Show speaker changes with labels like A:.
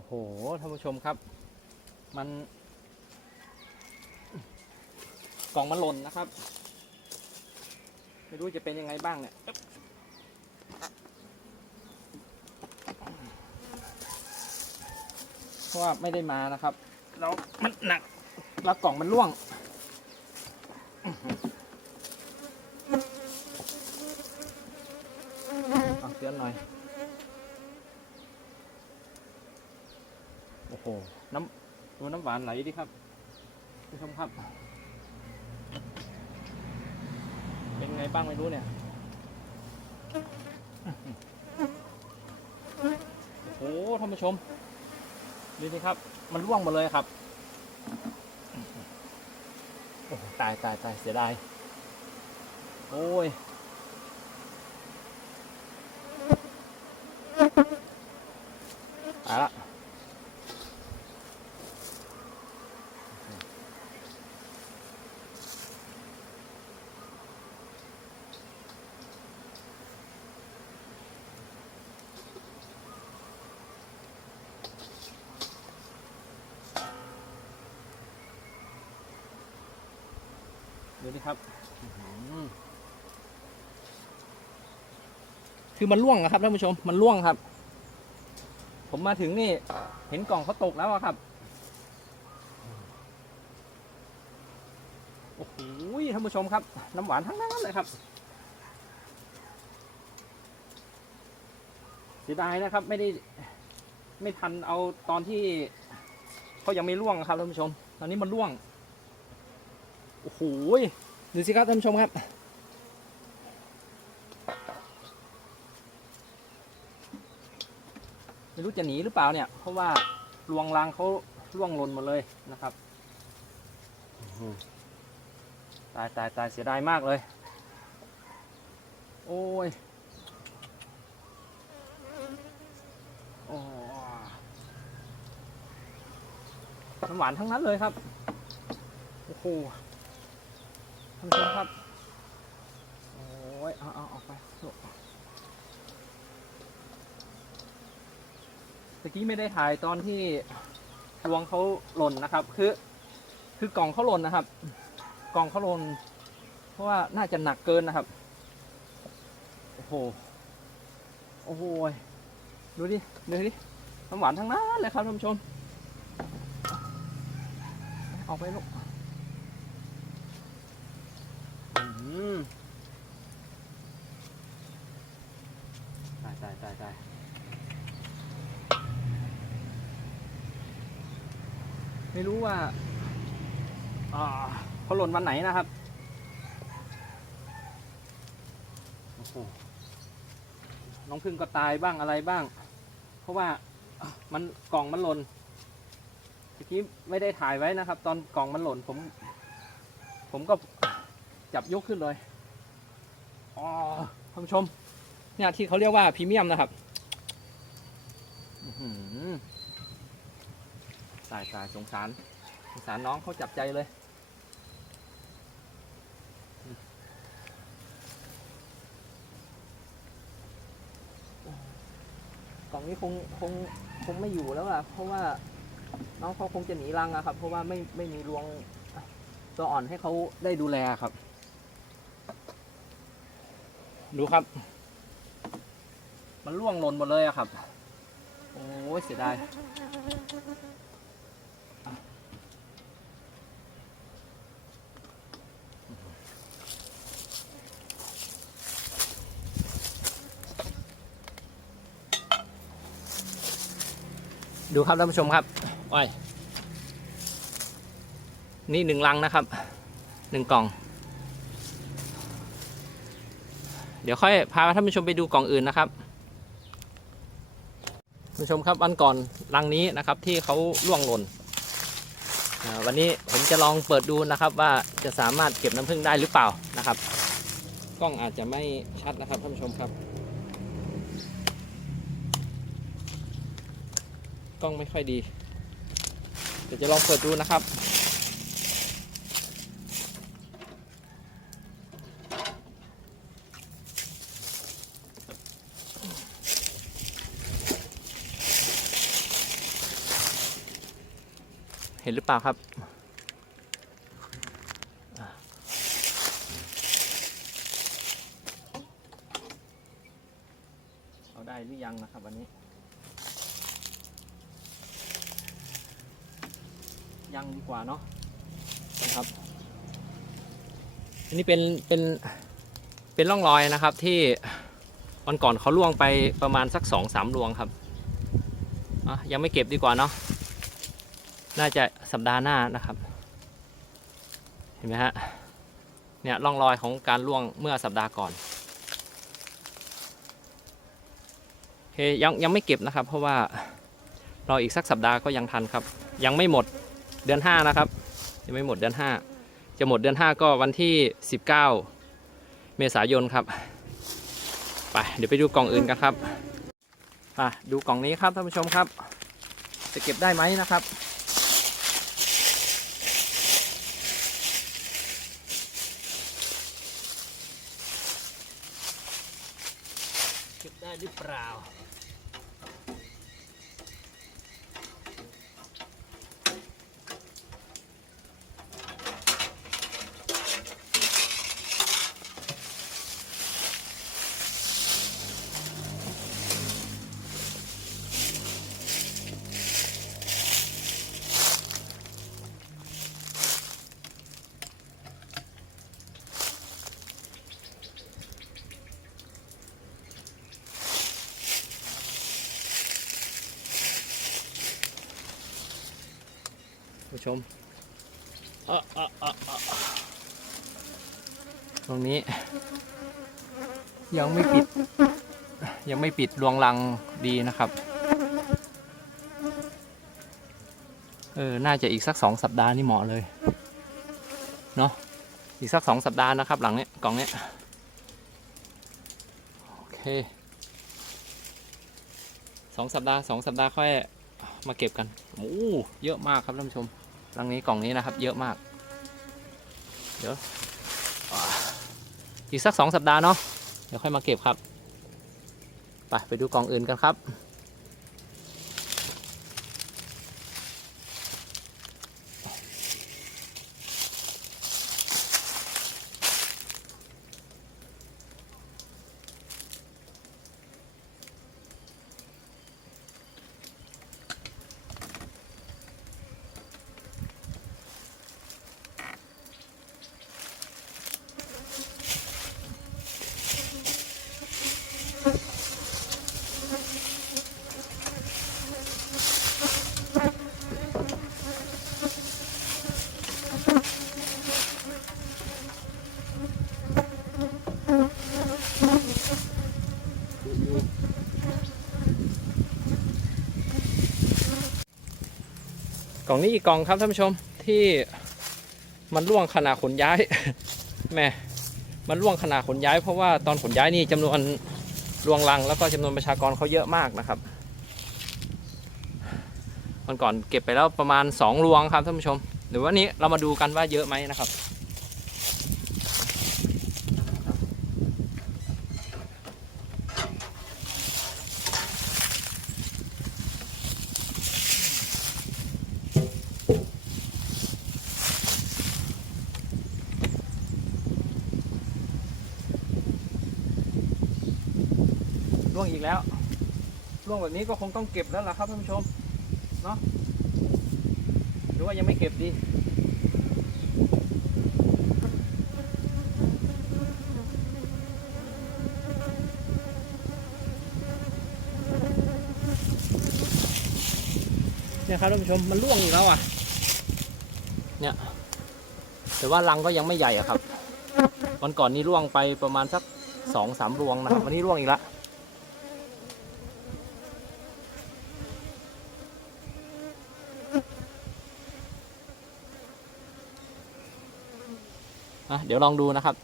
A: อ้โหท่านผู้ชมครับ มัน กล่องมันหล่นนะครับ ไม่รู้จะเป็นยังไงบ้างเนี่ยเพราะว่าไม่ได้มานะครับ แล้วมันหนักแล้วกล่องมันร่วงเอาเตือนหน่อย อ้โหน้ำดูน้ำหวานไหลดิครับผู้ชมครับ เป็นไงบ้างไม่รู้เนี่ย โอ้โหท่านผู้ชมดูสิครับ มันร่วงหมดเลยครับโอ้โหตายตายตายเสียดาย โอ้ย ดูดิครับอื้อหือคือมันร่วงนะครับท่านผู้ชมมันร่วงครับ ผมมาถึงนี่ เห็นกล่องเขาตกแล้วอะครับโอ้โหท่านผู้ชมครับ น้ำหวานทั้งนั้นเลยครับเสียดายนะครับ ไม่ได้ไม่ทันเอาตอนที่เขายังไม่ร่วงครับท่านผู้ชม ตอนนี้มันร่วงโอ้โหดูสิครับท่านผู้ชมครับ ไม่รู้จะหนีหรือเปล่าเนี่ย เพราะว่าลวงรางเขาล่วงหล่นหมดเลยนะครับ ตายตายตายเสียดายมากเลย โอ้ยโอ้น้ำหวานทั้งนั้นเลยครับ โอ้โห ท่านผู้ชมครับ โอ้ย เอาเอาเอาไปลูกตะกี้ไม่ได้ถ่ายตอนที่รวงเขาหล่นนะครับ คือ คือกล่องเขาหล่นนะครับ กล่องเขาหล่น เพราะว่าน่าจะหนักเกินนะครับ โอ้โห โอ้โห ดูดิ ดูดิน้ำหวานทั้งนั้นเลยครับท่านผู้ชมเอาไปลูก อืม ตายตายตายตายไม่รู้ว่าอ่าเขาหล่นวันไหนนะครับโอ้โหน้องพึ่งก็ตายบ้างอะไรบ้าง เพราะว่ามันกล่องมันหล่นเมื่อกี้ไม่ได้ถ่ายไว้นะครับ ตอนกล่องมันหล่นผม ผมก็ จับยกขึ้นเลยอ๋อท่านผู้ชม เนี่ยที่เขาเรียกว่าพรีเมียมนะครับอื้อหือตายตายสงสาร สงสารน้องเขาจับใจเลย กล่องนี้คงคงคงไม่อยู่แล้วอะเพราะว่าน้องเขาคงจะหนีรังอะครับ เพราะว่าไม่ไม่มีรวงตัวอ่อนให้เขาได้ดูแลครับ ดูครับ มันร่วงหล่นหมดเลยอะครับ โอ้ยเสียดายดูครับท่านผู้ชมครับอ้อยนี่หนึ่งลังนะครับหนึ่งกล่อง เดี๋ยวค่อยพาท่านผู้ชมไปดูกล่องอื่นนะครับท่านผู้ชมครับวันก่อนลังนี้นะครับที่เขาล่วงหล่นวันนี้ผมจะลองเปิดดูนะครับว่าจะสามารถเก็บน้ำผึ้งได้หรือเปล่านะครับ กล้องอาจจะไม่ชัดนะครับท่านผู้ชมครับ กล้องไม่ค่อยดี เดี๋ยวจะลองเปิดดูนะครับ ห็นหรือเปล่าครับ เอาได้หรือยังนะครับวันนี้ ยังดีกว่าเนาะนะครับ อันนี้เป็นเป็นเป็นร่องรอยนะครับที่วันก่อนเขาล่วงไปประมาณสักสองสามรวงครับอะยังไม่เก็บดีกว่าเนาะ น่าจะสัปดาห์หน้านะครับ เห็นไหมฮะ เนี่ยร่องรอยของการล่วงเมื่อสัปดาห์ก่อนโอเคยังยังไม่เก็บนะครับ เพราะว่ารออีกสักสัปดาห์ก็ยังทันครับ ยังไม่หมดเดือนห้านะครับ ยังไม่หมดเดือนห้าจะหมดเดือน 5 ก็วันที่ 19 เมษายนครับ ไปเดี๋ยวไปดูกล่องอื่นกันครับไปดูกล่องนี้ครับท่านผู้ชมครับ จะเก็บได้ไหมนะครับ เก็บ ได้หรือเปล่า ผู้ชมตรงนี้ ยังไม่ปิด ยังไม่ปิดรวงรังดีนะครับเออ น่าจะอีกสักสองสัปดาห์นี่เหมาะเลย เนาะ อีกสักสองสัปดาห์นะครับ หลังเนี้ยกล่องเนี้ย โอเค สองสัปดาห์สองสัปดาห์ค่อยมาเก็บกัน โอ้ เยอะมากครับท่านผู้ชม รังนี้กล่องนี้นะครับ เยอะมาก เดี๋ยวอีกสักสองสัปดาห์เนาะเดี๋ยวค่อยมาเก็บครับ ไปไปดูกล่องอื่นกันครับ กล่องนี้อีกกล่องครับท่านผู้ชมที่มันร่วงขนาดขนย้ายแม่มันร่วงขนาดขนย้ายเพราะว่าตอนขนย้ายนี่จำนวนรวงรังแล้วก็จำนวนประชากรเขาเยอะมากนะครับมันก่อนเก็บไปแล้วประมาณ 2 รวงครับท่านผู้ชมหรือว่านนี้เรามาดูกันว่าเยอะไหมนะครับ อีกแล้วร่วงแบบนี้ก็คงต้องเก็บแล้วล่ะครับท่านผู้ชมเนาะหรือว่ายังไม่เก็บดีเนี่ยครับท่านผู้ชมมันร่วงอีกแล้วอะ เนี่ย แต่ว่ารังก็ยังไม่ใหญ่อะครับ วันก่อนนี้ร่วงไปประมาณสักสองสามรวงนะครับวันนี้ร่วงอีกแล้ว อะเดี๋ยวลองดูนะครับ